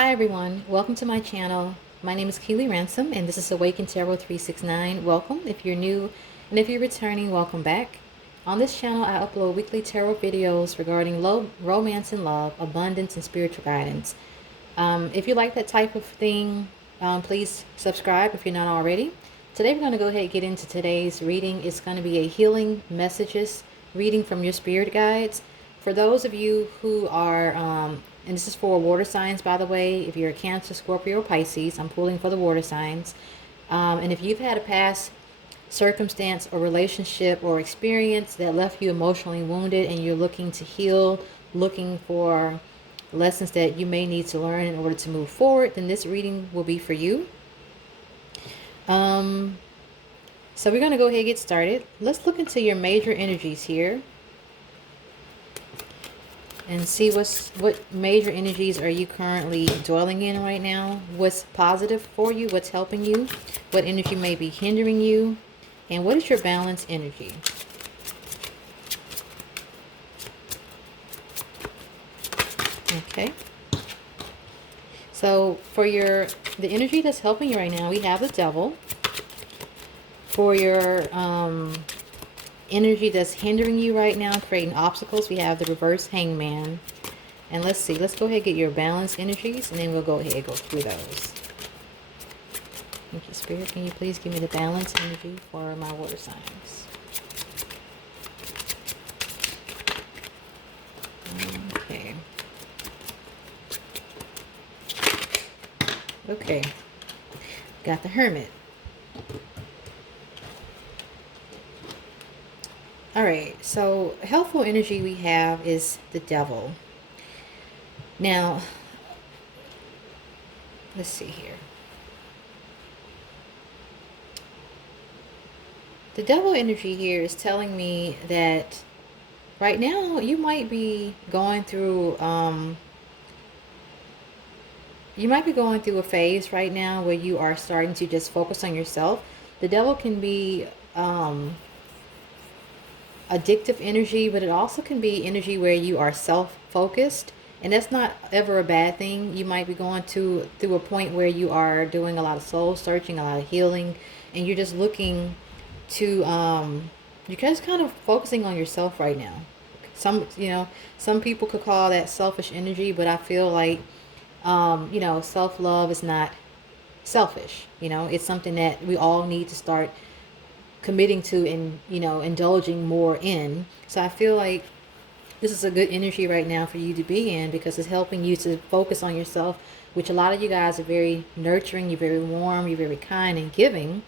Hi everyone, welcome to my channel. My name is Keely Ransom and this is Awaken Tarot 369. Welcome if you're new, and if you're returning, welcome back. On this channel I upload weekly tarot videos regarding love, romance and love, abundance and spiritual guidance. If you like that type of thing, please subscribe if you're not already. Today we're going to go ahead and get into today's reading. It's going to be a healing messages reading from your spirit guides. For those of you who are, and this is for water signs, by the way, if you're a Cancer, Scorpio, or Pisces, I'm pulling for the water signs. And if you've had a past circumstance or relationship or experience that left you emotionally wounded and you're looking to heal, looking for lessons that you may need to learn in order to move forward, then this reading will be for you. So we're going to go ahead and get started. Let's look into your major energies here and see what major energies are you currently dwelling in right now. What's positive for you, what's helping you, what energy may be hindering you, and what is your balance energy. Okay, so for the energy that's helping you right now, we have the Devil. For your energy that's hindering you right now, creating obstacles, we have the reverse Hangman. And let's see, let's go ahead and get your balance energies, and then we'll go ahead and go through those. Thank you, Spirit. Can you please give me the balance energy for my water signs? Okay. Okay. Got the Hermit. Alright, so helpful energy we have is the Devil. Now, let's see here. The Devil energy here is telling me that right now you might be going through a phase right now where you are starting to just focus on yourself. The Devil can be addictive energy, but it also can be energy where you are self-focused, and that's not ever a bad thing. You might be going through a point where you are doing a lot of soul searching, a lot of healing, and you're just looking to you're just kind of focusing on yourself right now. Some people could call that selfish energy, but I feel like self-love is not selfish. It's something that we all need to start committing to and indulging more in. So I feel like this is a good energy right now for you to be in, because it's helping you to focus on yourself, which a lot of you guys are very nurturing, you're very warm, you're very kind and giving,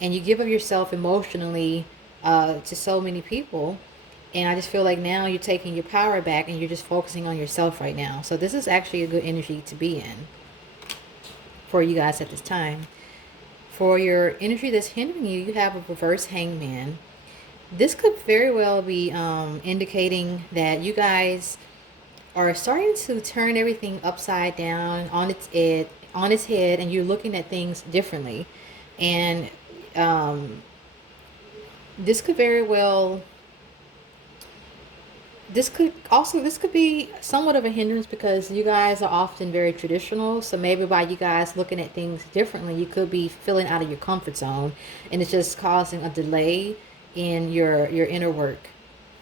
and you give of yourself emotionally to so many people. And I just feel like now you're taking your power back and you're just focusing on yourself right now. So this is actually a good energy to be in for you guys at this time. For your energy that's hindering you, you have a reverse Hangman. This could very well be indicating that you guys are starting to turn everything upside down on its head, and you're looking at things differently. And this could very well this could be somewhat of a hindrance, because you guys are often very traditional. So maybe by you guys looking at things differently, you could be feeling out of your comfort zone, and it's just causing a delay in your inner work.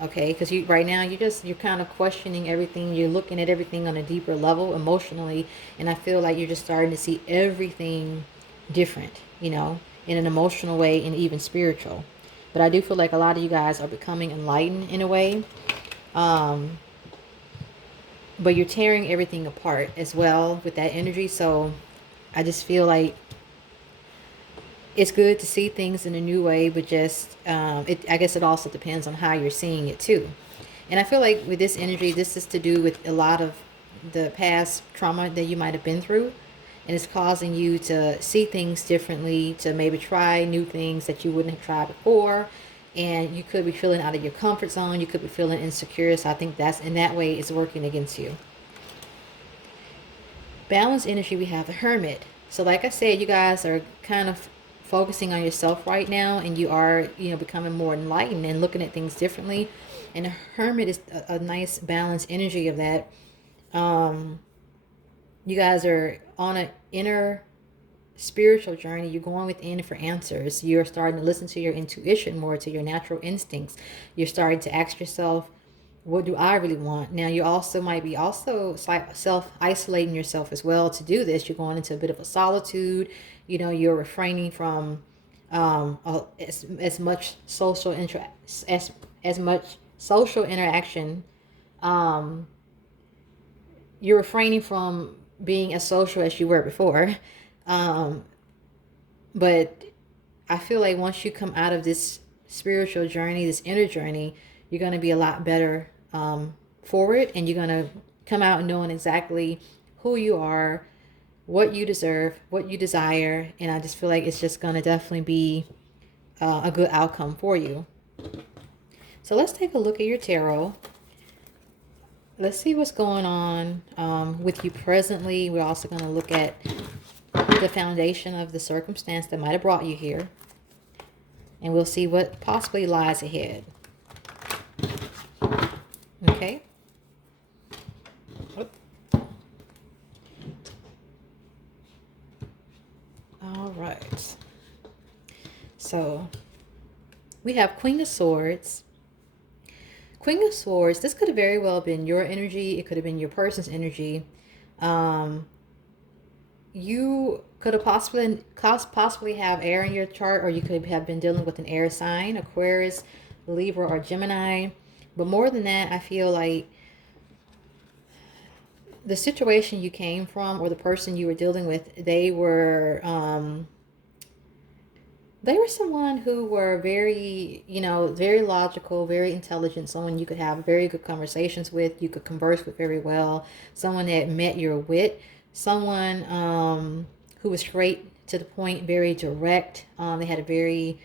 Okay, because right now you're kind of questioning everything, you're looking at everything on a deeper level emotionally, and I feel like you're just starting to see everything different, in an emotional way and even spiritual. But I do feel like a lot of you guys are becoming enlightened in a way. But you're tearing everything apart as well with that energy. So I just feel like it's good to see things in a new way, but just I guess it also depends on how you're seeing it too. And I feel like with this energy, this is to do with a lot of the past trauma that you might have been through, and it's causing you to see things differently, to maybe try new things that you wouldn't have tried before. And you could be feeling out of your comfort zone. You could be feeling insecure. So I think that's, in that way, it's working against you. Balance energy, we have the Hermit. So like I said, you guys are kind of focusing on yourself right now, and you are, becoming more enlightened and looking at things differently. And the Hermit is a nice balanced energy of that. You guys are on an inner spiritual journey. You're going within for answers. You're starting to listen to your intuition more, to your natural instincts. You're starting to ask yourself, what do I really want? Now you also might be also self isolating yourself as well to do this. You're going into a bit of a solitude. You know, you're refraining from as much as much social interaction. um you're refraining from being as social as you were before. um but I feel like once you come out of this spiritual journey, this inner journey, you're going to be a lot better for it, and you're going to come out knowing exactly who you are, what you deserve, what you desire, and I just feel like it's just going to definitely be a good outcome for you. So let's take a look at your tarot. Let's see what's going on with you presently. We're also going to look at the foundation of the circumstance that might have brought you here. And we'll see what possibly lies ahead. Okay. All right. So we have Queen of Swords. Queen of Swords, this could have very well been your energy. It could have been your person's energy. You could have possibly have air in your chart, or you could have been dealing with an air sign, Aquarius, Libra, or Gemini. But more than that, I feel like the situation you came from, or the person you were dealing with, they were someone who were very, very logical, very intelligent, someone you could have very good conversations with, you could converse with very well, someone that met your wit, someone who was straight to the point, very direct. They had a very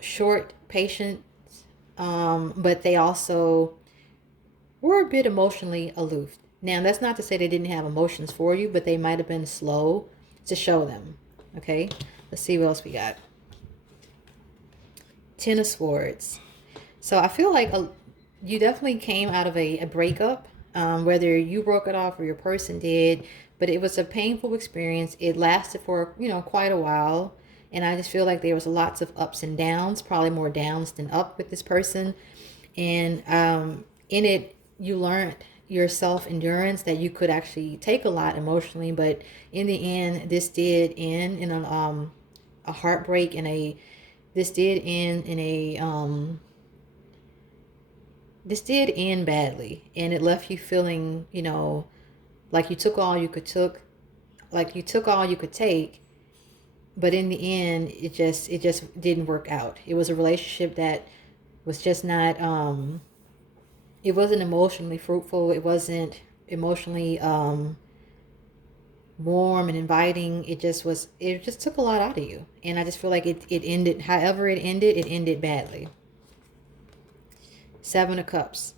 short patience, but they also were a bit emotionally aloof. Now, that's not to say they didn't have emotions for you, but they might have been slow to show them. Okay, let's see what else we got. Ten of Swords. So I feel like you definitely came out of a breakup, whether you broke it off or your person did, but it was a painful experience. It lasted for, quite a while. And I just feel like there was lots of ups and downs, probably more downs than up with this person. And in it, you learned your self-endurance, that you could actually take a lot emotionally, but in the end, this did end in a heartbreak, and this did end in a this did end badly, and it left you feeling, like you took all you could take, but in the end, it just didn't work out. It was a relationship that was just not it wasn't emotionally fruitful. It wasn't emotionally warm and inviting. It just took a lot out of you. And I just feel like it ended, however it ended badly. Seven of Cups.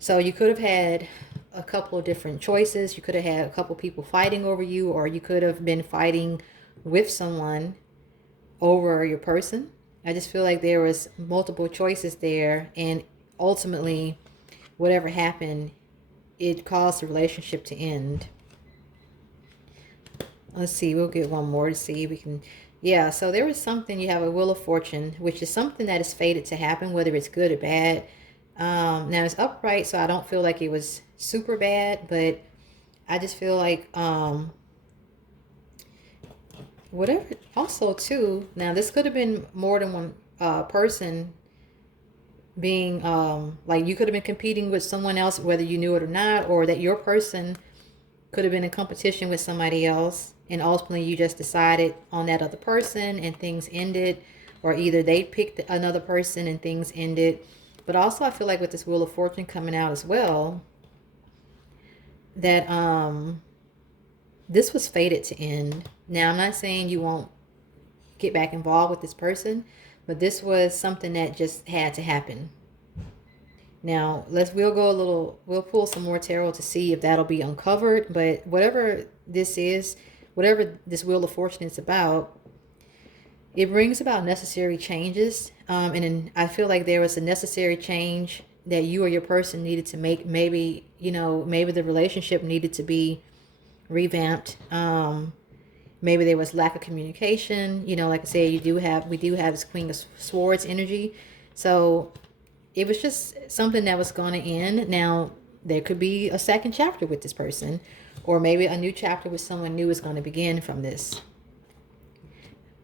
So you could have had a couple of different choices. You could have had a couple people fighting over you, or you could have been fighting with someone over your person. I just feel like there was multiple choices there, and ultimately, whatever happened, it caused the relationship to end. Let's see, we'll get one more to see if we can. Yeah, so there was something. You have a Wheel of Fortune, which is something that is fated to happen, whether it's good or bad. Now it's upright, so I don't feel like it was super bad, but I just feel like whatever. Also, too, now this could have been more than one person being like, you could have been competing with someone else, whether you knew it or not, or that your person could have been in competition with somebody else, and ultimately you just decided on that other person and things ended, or either they picked another person and things ended. But also, I feel like with this Wheel of Fortune coming out as well, that this was fated to end. Now, I'm not saying you won't get back involved with this person, but this was something that just had to happen. Now, we'll pull some more tarot to see if that'll be uncovered. But whatever this is, whatever this Wheel of Fortune is about, it brings about necessary changes. And I feel like there was a necessary change that you or your person needed to make. Maybe the relationship needed to be revamped. Maybe there was lack of communication. You know, like I said, we do have this Queen of Swords energy. So it was just something that was going to end. Now, there could be a second chapter with this person, or maybe a new chapter with someone new is going to begin from this.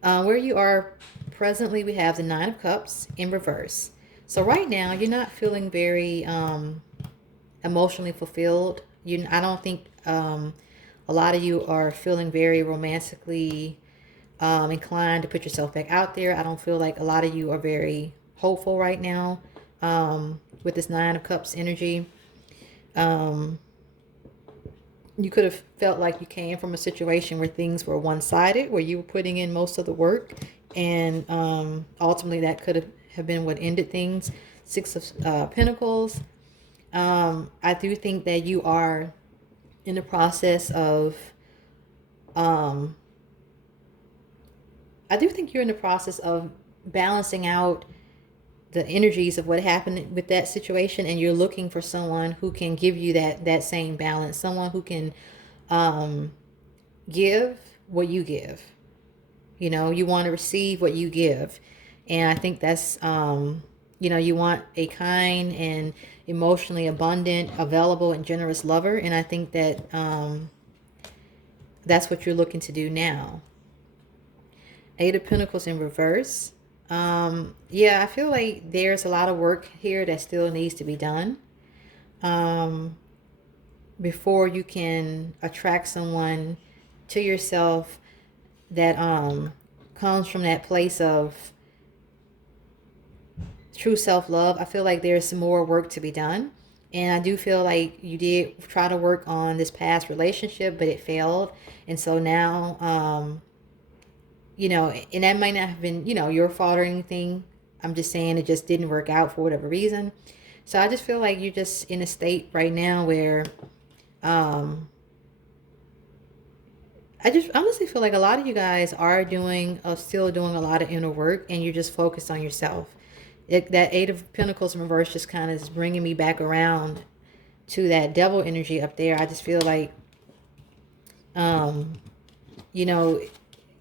Where you are presently, we have the Nine of Cups in reverse. So right now, you're not feeling very emotionally fulfilled. I don't think a lot of you are feeling very romantically inclined to put yourself back out there. I don't feel like a lot of you are very hopeful right now with this Nine of Cups energy. You could have felt like you came from a situation where things were one-sided, where you were putting in most of the work, and ultimately that could have been what ended things. Six of Pentacles. I do think that you are in the process of balancing out the energies of what happened with that situation, and you're looking for someone who can give you that same balance, someone who can give what you give. You know, you want to receive what you give, and I think that's you want a kind and emotionally abundant, available, and generous lover, and I think that that's what you're looking to do now. Eight of Pentacles in reverse. Yeah, I feel like there's a lot of work here that still needs to be done before you can attract someone to yourself that comes from that place of true self-love. I feel like there's some more work to be done. And I do feel like you did try to work on this past relationship, but it failed. And so now, and that might not have been, your fault or anything. I'm just saying it just didn't work out for whatever reason. So I just feel like you're just in a state right now where I just honestly feel like a lot of you guys are still doing a lot of inner work, and you're just focused on yourself. That Eight of Pentacles in reverse just kind of is bringing me back around to that devil energy up there. I just feel like,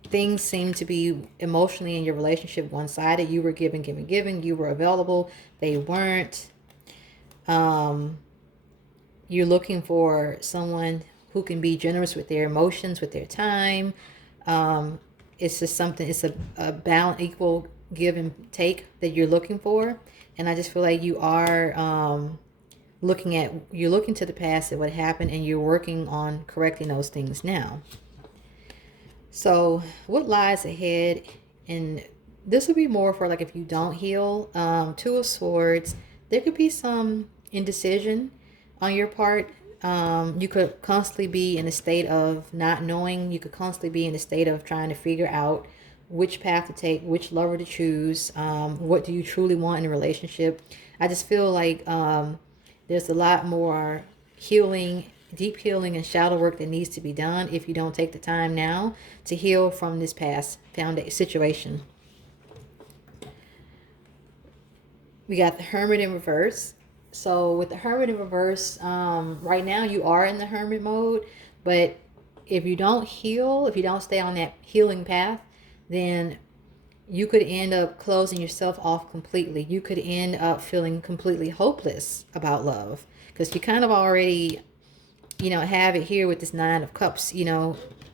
things seem to be emotionally in your relationship one-sided. You were giving. You were available. They weren't. You're looking for someone who can be generous with their emotions, with their time. It's just something, it's a balance, equal give and take that you're looking for. And I just feel like you are you're looking to the past at what happened, and you're working on correcting those things now. So what lies ahead? And this would be more for like if you don't heal. Two of Swords. There could be some indecision on your part. You could constantly be in a state of not knowing. You could constantly be in a state of trying to figure out which path to take, which lover to choose. What do you truly want in a relationship? I just feel like there's a lot more healing, deep healing and shadow work that needs to be done if you don't take the time now to heal from this past situation. We got the Hermit in reverse. So with the Hermit in reverse, right now you are in the Hermit mode, but if you don't heal, if you don't stay on that healing path, then you could end up closing yourself off completely. You could end up feeling completely hopeless about love, because you kind of already, have it here with this Nine of Cups,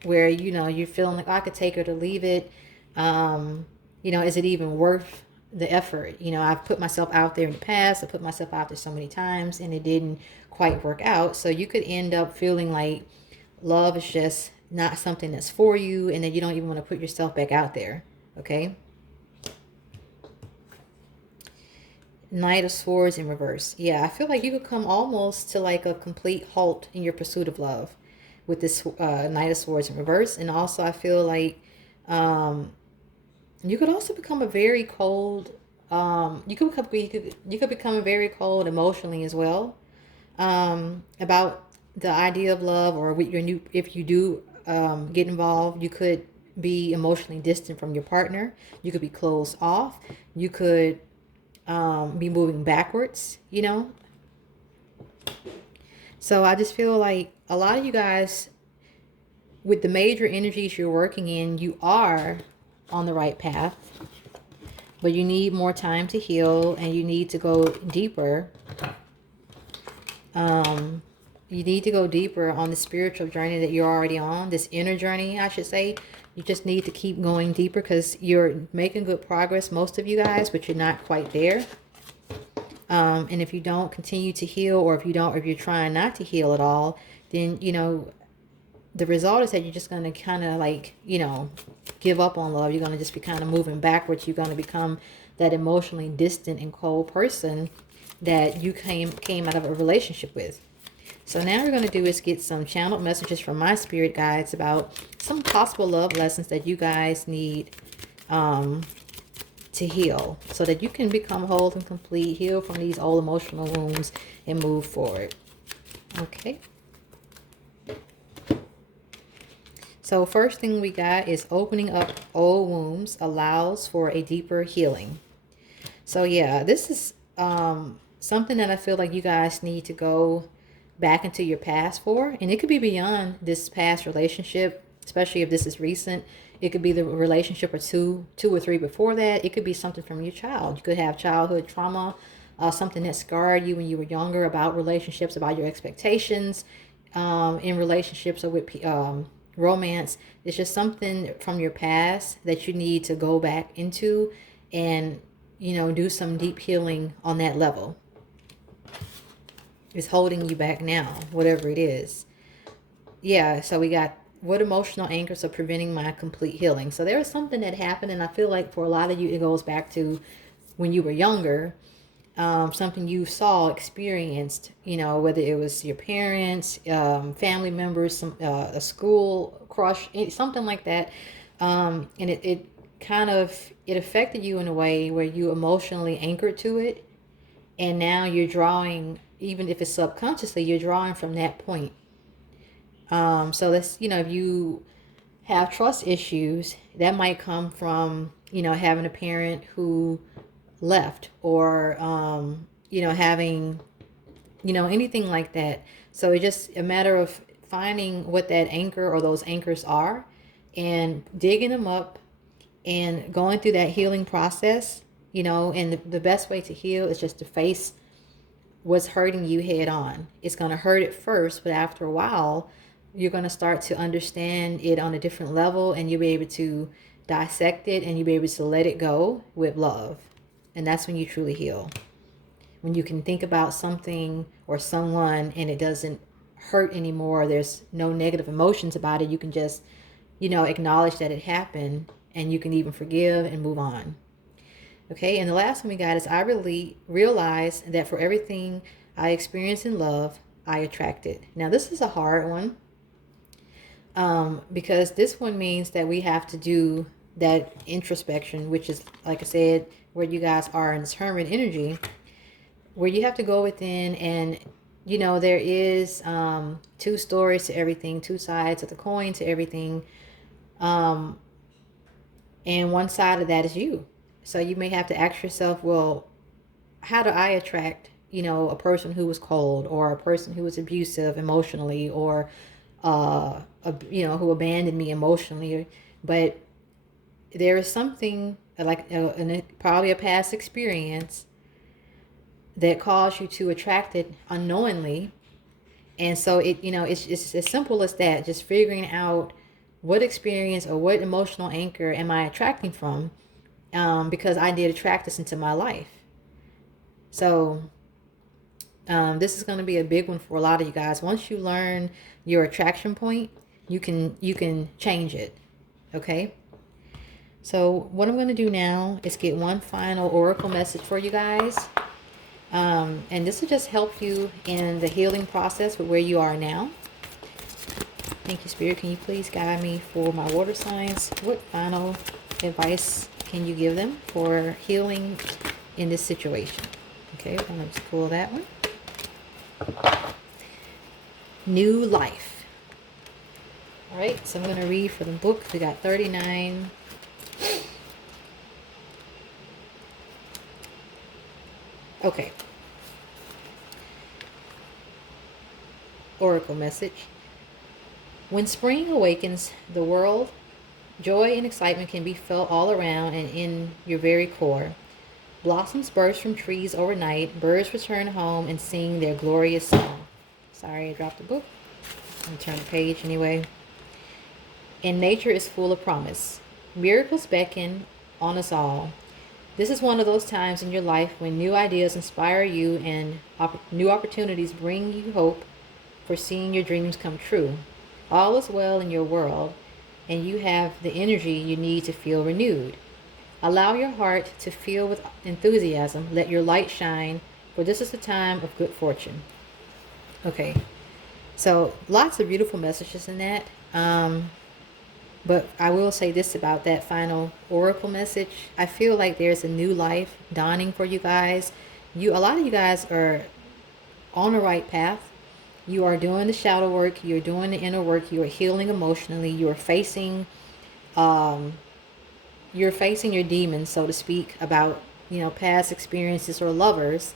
where, you're feeling like, I could take it or leave it. Is it even worth the effort? I've put myself out there in the past. I put myself out there so many times, and it didn't quite work out. So you could end up feeling like love is just not something that's for you, and that you don't even want to put yourself back out there. Okay. Knight of Swords in reverse. Yeah, I feel like you could come almost to like a complete halt in your pursuit of love with this Knight of Swords in reverse. And also I feel like you could also become a very cold, you could become very cold emotionally as well, about the idea of love, or with if you do get involved, you could be emotionally distant from your partner. You could be closed off. You could be moving backwards, So I just feel like a lot of you guys, with the major energies you're working in, you are on the right path, but you need more time to heal and you need to go deeper. You need to go deeper on the spiritual journey that you're already on, this inner journey, I should say. You just need to keep going deeper because you're making good progress, most of you guys, but you're not quite there. And if you don't continue to heal, or if you're trying not to heal at all, then, you know, the result is that you're just going to kind of like, you know, give up on love. You're going to just be kind of moving backwards. You're going to become that emotionally distant and cold person that you came out of a relationship with. So now we're going to do is get some channeled messages from my spirit guides about some possible love lessons that you guys need to heal, so that you can become whole and complete, heal from these old emotional wounds, and move forward. Okay. So first thing we got is opening up old wounds allows for a deeper healing. So yeah, this is something that I feel like you guys need to go back into your past for. And it could be beyond this past relationship, especially if this is recent. It could be the relationship or two or three before that. It could be something from your child. You could have childhood trauma, something that scarred you when you were younger about relationships, about your expectations in relationships or with romance. It's just something from your past that you need to go back into and, you know, do some deep healing on that level. It's holding you back now, whatever it is. Yeah, so we got what emotional anchors are preventing my complete healing. So there was something that happened, and I feel like for a lot of you, it goes back to when you were younger. Something you saw, experienced, you know, whether it was your parents, family members, a school crush, something like that. And it kind of, it affected you in a way where you emotionally anchored to it. And now you're drawing, even if it's subconsciously, you're drawing from that point. So that's, you know, if you have trust issues, that might come from, you know, having a parent who left, or, you know, having, you know, anything like that. So it's just a matter of finding what that anchor or those anchors are and digging them up and going through that healing process, you know. And the best way to heal is just to face what's hurting you head on. It's going to hurt at first, but after a while, you're going to start to understand it on a different level, and you'll be able to dissect it, and you'll be able to let it go with love. And that's when you truly heal. When you can think about something or someone and it doesn't hurt anymore, there's no negative emotions about it. You can just, you know, acknowledge that it happened, and you can even forgive and move on. Okay, and the last one we got is I really realize that for everything I experience in love, I attract it. Now, this is a hard one because this one means that we have to do that introspection, which is, like I said, where you guys are in this Hermit energy, where you have to go within and, you know, there is two stories to everything, two sides of the coin to everything. And one side of that is you. So you may have to ask yourself, well, how do I attract, you know, a person who was cold, or a person who was abusive emotionally, or, you know, who abandoned me emotionally? But there is something like probably a past experience that caused you to attract it unknowingly. And so it, you know, it's as simple as that. Just figuring out what experience or what emotional anchor am I attracting from, because I did attract this into my life. So this is going to be a big one for a lot of you guys. Once you learn your attraction point, you can change it. Okay. So what I'm going to do now is get one final oracle message for you guys. And this will just help you in the healing process with where you are now. Thank you, Spirit. Can you please guide me for my water signs? What final advice can you give them for healing in this situation? Okay, I'm going to pull that one. New life. All right, so I'm going to read for the book. We got 39. Okay. Oracle message. When spring awakens the world, joy and excitement can be felt all around and in your very core. Blossoms burst from trees overnight, birds return home and sing their glorious song. Sorry, I dropped the book. I'm going to turn the page anyway. And nature is full of promise. Miracles beckon on us all. This is one of those times in your life when new ideas inspire you and new opportunities bring you hope for seeing your dreams come true. All is well in your world, and you have the energy you need to feel renewed. Allow your heart to fill with enthusiasm. Let your light shine, for this is the time of good fortune. Okay, so lots of beautiful messages in that. But I will say this about that final oracle message. I feel like there's a new life dawning for you guys. A lot of you guys are on the right path. You are doing the shadow work. You're doing the inner work. You are healing emotionally. You are facing, your demons, so to speak, about past experiences or lovers,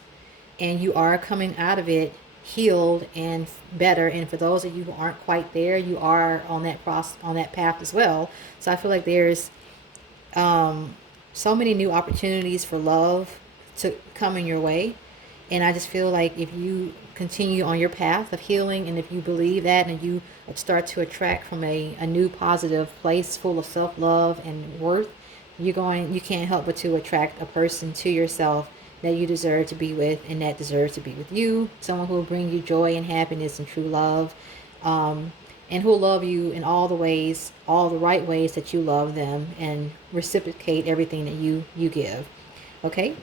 and you are coming out of it healed and better. And for those of you who aren't quite there, you are on that path as well. So I feel like there's so many new opportunities for love to come in your way. And I just feel like if you continue on your path of healing, and if you believe that, and you start to attract from a new positive place full of self-love and worth, you can't help but to attract a person to yourself that you deserve to be with, and that deserves to be with you. Someone who will bring you joy and happiness and true love, and who will love you in all the right ways that you love them, and reciprocate everything that you give. Okay?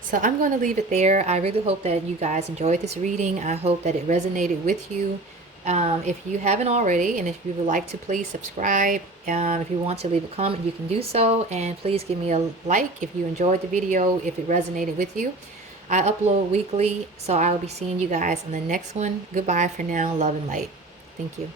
So I'm going to leave it there. I really hope that you guys enjoyed this reading. I hope that it resonated with you. If you haven't already, and if you would like to, please subscribe. If you want to leave a comment, you can do so. And please give me a like if you enjoyed the video, if it resonated with you. I upload weekly, so I will be seeing you guys on the next one. Goodbye for now. Love and light. Thank you.